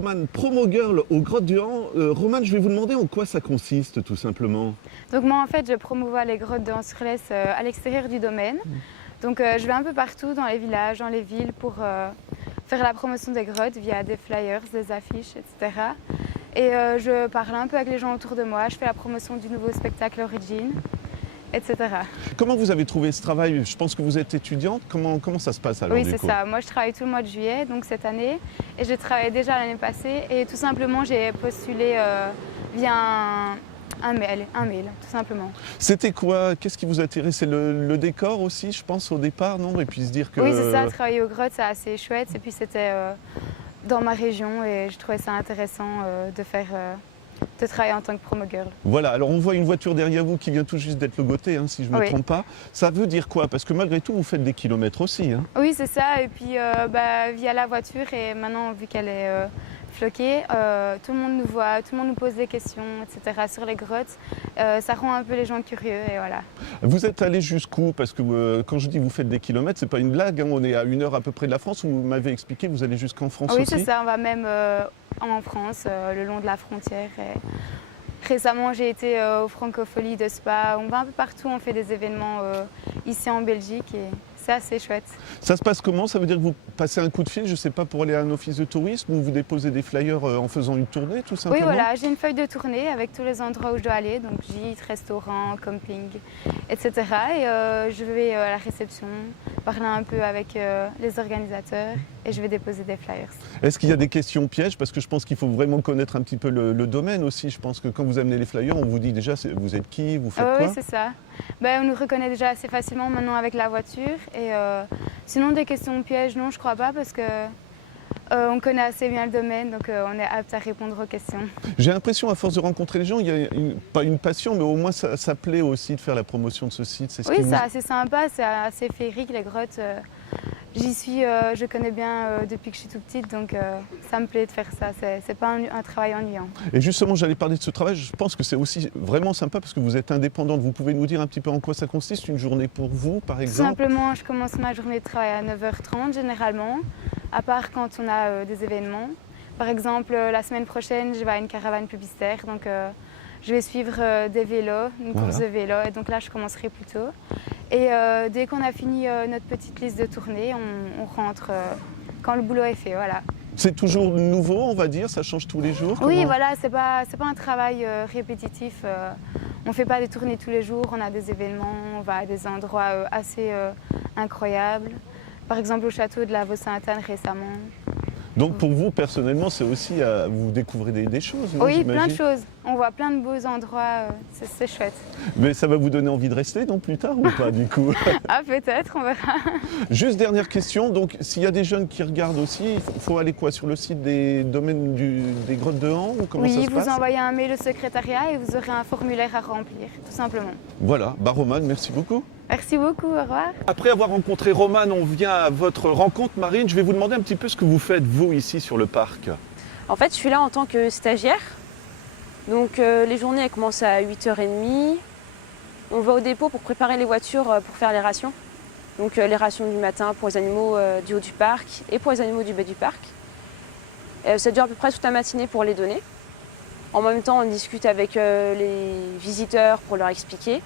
Romane, promo girl aux Grottes du Han. Romane, je vais vous demander en quoi ça consiste tout simplement. Donc moi en fait je promouvois les grottes de Hans-sur-Lesse à l'extérieur du domaine. Donc je vais un peu partout dans les villages, dans les villes pour faire la promotion des grottes via des flyers, des affiches, etc. Et je parle un peu avec les gens autour de moi, je fais la promotion du nouveau spectacle Origin, etc. Comment vous avez trouvé ce travail? Je pense que vous êtes étudiante. Comment ça se passe alors Oui, du c'est coup? ça. Moi je travaille tout le mois de juillet, donc cette année, et je travaillais déjà l'année passée. Et tout simplement j'ai postulé via un mail, tout simplement. C'était quoi? Qu'est-ce qui vous attirait? C'est le décor aussi, je pense, au départ, non? Et puis se dire que... Oui, c'est ça, travailler aux grottes, c'est assez chouette. Et puis c'était dans ma région et je trouvais ça intéressant de travailler en tant que promo girl. Voilà, alors on voit une voiture derrière vous qui vient tout juste d'être logotée, hein, si je ne me trompe pas. Ça veut dire quoi? Parce que malgré tout, vous faites des kilomètres aussi. Hein. Oui, c'est ça. Et puis via la voiture, et maintenant, vu qu'elle est floquée, tout le monde nous voit, tout le monde nous pose des questions, etc. sur les grottes. Ça rend un peu les gens curieux et voilà. Vous êtes allé jusqu'où? Parce que quand je dis vous faites des kilomètres, c'est pas une blague. Hein, on est à 1 heure à peu près de la France. Vous m'avez expliqué, vous allez jusqu'en France oui, aussi? Oui, c'est ça. On va même en France, le long de la frontière. Et récemment, j'ai été aux Francopholies de Spa. On va un peu partout, on fait des événements ici en Belgique et c'est assez chouette. Ça se passe comment? Ça veut dire que vous passez un coup de fil, je ne sais pas, pour aller à un office de tourisme ou vous déposez des flyers en faisant une tournée tout simplement? Oui, voilà, j'ai une feuille de tournée avec tous les endroits où je dois aller, donc gîtes, restaurants, camping, etc. Et je vais à la réception, parler un peu avec les organisateurs et je vais déposer des flyers. Est-ce qu'il y a des questions pièges? Parce que je pense qu'il faut vraiment connaître un petit peu le domaine aussi. Je pense que quand vous amenez les flyers, on vous dit déjà vous êtes qui, vous faites quoi? Oui, c'est ça. Ben, on nous reconnaît déjà assez facilement maintenant avec la voiture. Et sinon, des questions pièges, non, je crois pas, parce que on connaît assez bien le domaine, donc on est apte à répondre aux questions. J'ai l'impression, à force de rencontrer les gens, il y a pas une passion, mais au moins ça plaît aussi de faire la promotion de ce site. Oui, c'est assez sympa, c'est assez féerique, les grottes. J'y suis, je connais bien depuis que je suis toute petite, donc ça me plaît de faire ça. C'est pas un travail ennuyant. Et justement, j'allais parler de ce travail. Je pense que c'est aussi vraiment sympa parce que vous êtes indépendante. Vous pouvez nous dire un petit peu en quoi ça consiste, une journée pour vous, par exemple? Tout simplement, je commence ma journée de travail à 9h30 généralement, à part quand on a des événements. Par exemple, la semaine prochaine, je vais à une caravane publicitaire, donc je vais suivre des vélos, une course de vélo, et donc là, je commencerai plus tôt. Et dès qu'on a fini notre petite liste de tournée, on rentre quand le boulot est fait, voilà. C'est toujours nouveau, on va dire, ça change tous les jours? Oui, voilà, c'est pas un travail répétitif. On ne fait pas des tournées tous les jours, on a des événements, on va à des endroits assez incroyables. Par exemple, au château de la Vaux-Sainte-Anne récemment. Donc pour vous, personnellement, c'est aussi, vous découvrez des choses, non? Oui, plein de choses. On voit plein de beaux endroits, c'est chouette. Mais ça va vous donner envie de rester, donc, plus tard, ou pas, du coup? Ah, peut-être, on verra. Juste dernière question, donc s'il y a des jeunes qui regardent aussi, il faut aller quoi, sur le site des domaines des Grottes de Han, ou comment ça se passe? Oui, vous envoyez un mail au secrétariat et vous aurez un formulaire à remplir, tout simplement. Voilà, Romane, merci beaucoup. Merci beaucoup, au revoir. Après avoir rencontré Romane, on vient à votre rencontre, Marine. Je vais vous demander un petit peu ce que vous faites, vous, ici, sur le parc. En fait, je suis là en tant que stagiaire. Donc, les journées, elles commencent à 8h30. On va au dépôt pour préparer les voitures pour faire les rations. Donc, les rations du matin pour les animaux du haut du parc et pour les animaux du bas du parc. Ça dure à peu près toute la matinée pour les donner. En même temps, on discute avec les visiteurs pour leur expliquer.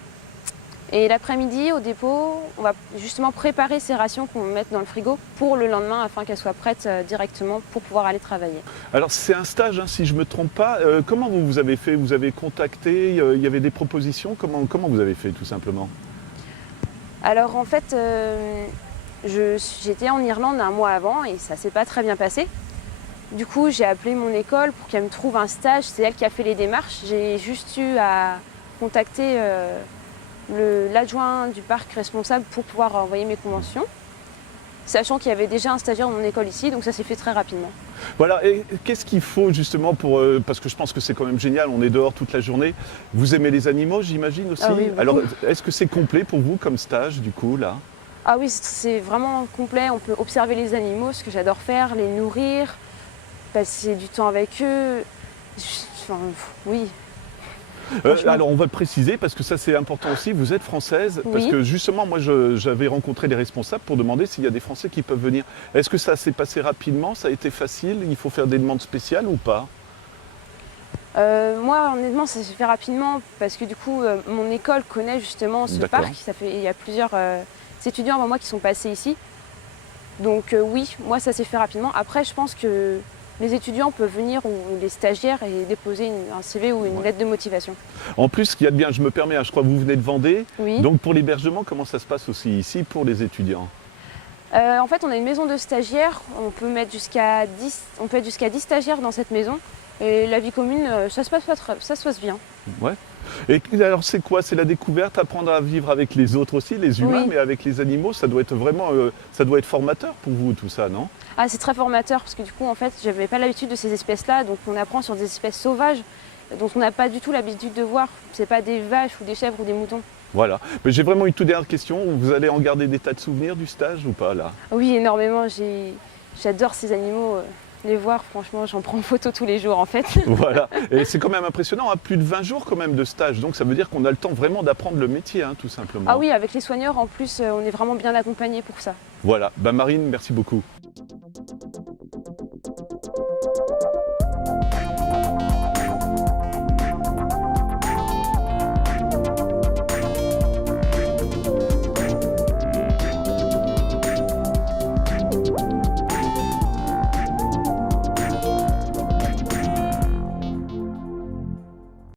Et l'après-midi, au dépôt, on va justement préparer ces rations qu'on va mettre dans le frigo pour le lendemain afin qu'elles soient prêtes directement pour pouvoir aller travailler. Alors c'est un stage, hein, si je ne me trompe pas. Comment vous avez fait? Vous avez contacté? Il y avait des propositions? Comment vous avez fait tout simplement? Alors en fait, j'étais en Irlande un mois avant et ça ne s'est pas très bien passé. Du coup, j'ai appelé mon école pour qu'elle me trouve un stage. C'est elle qui a fait les démarches. J'ai juste eu à contacter l'adjoint du parc responsable pour pouvoir envoyer mes conventions. sachant qu'il y avait déjà un stagiaire dans mon école ici, donc ça s'est fait très rapidement. Voilà, et qu'est-ce qu'il faut justement pour... parce que je pense que c'est quand même génial, on est dehors toute la journée. Vous aimez les animaux, j'imagine aussi? Ah oui, beaucoup. Alors, est-ce que c'est complet pour vous comme stage, du coup, là? Ah oui, c'est vraiment complet, on peut observer les animaux, ce que j'adore faire, les nourrir, passer du temps avec eux. Enfin, oui. Alors on va le préciser parce que ça c'est important aussi, vous êtes française, parce Oui. que justement moi j'avais rencontré les responsables pour demander s'il y a des Français qui peuvent venir. Est-ce que ça s'est passé rapidement, ça a été facile, il faut faire des demandes spéciales ou pas? Moi, honnêtement, ça s'est fait rapidement parce que du coup, mon école connaît justement ce D'accord. parc. Il y a plusieurs étudiants avant moi qui sont passés ici. Donc oui, moi, ça s'est fait rapidement. Après, je pense que les étudiants peuvent venir ou les stagiaires et déposer un CV ou une Ouais. lettre de motivation. En plus, ce qu'il y a de bien, je me permets, je crois que vous venez de Vendée, Oui. donc pour l'hébergement, comment ça se passe aussi ici pour les étudiants? En fait, on a une maison de stagiaires. On peut mettre jusqu'à 10 stagiaires dans cette maison. Et la vie commune, ça se passe bien. Ouais. Et alors c'est quoi? C'est la découverte, apprendre à vivre avec les autres aussi, les humains, Oui. mais avec les animaux, ça doit être vraiment, ça doit être formateur pour vous tout ça, non? Ah, c'est très formateur parce que du coup, en fait, j'avais pas l'habitude de ces espèces-là, donc on apprend sur des espèces sauvages dont on n'a pas du tout l'habitude de voir. C'est pas des vaches ou des chèvres ou des moutons. Voilà. Mais j'ai vraiment une toute dernière question. Vous allez en garder des tas de souvenirs du stage ou pas là? Oui, énormément. J'adore ces animaux. Les voir, franchement, j'en prends photo tous les jours en fait. Voilà. Et c'est quand même impressionnant, hein, plus de 20 jours quand même de stage. Donc ça veut dire qu'on a le temps vraiment d'apprendre le métier, hein, tout simplement. Ah oui, avec les soigneurs, en plus, on est vraiment bien accompagnés pour ça. Voilà. Ben, Marine, merci beaucoup.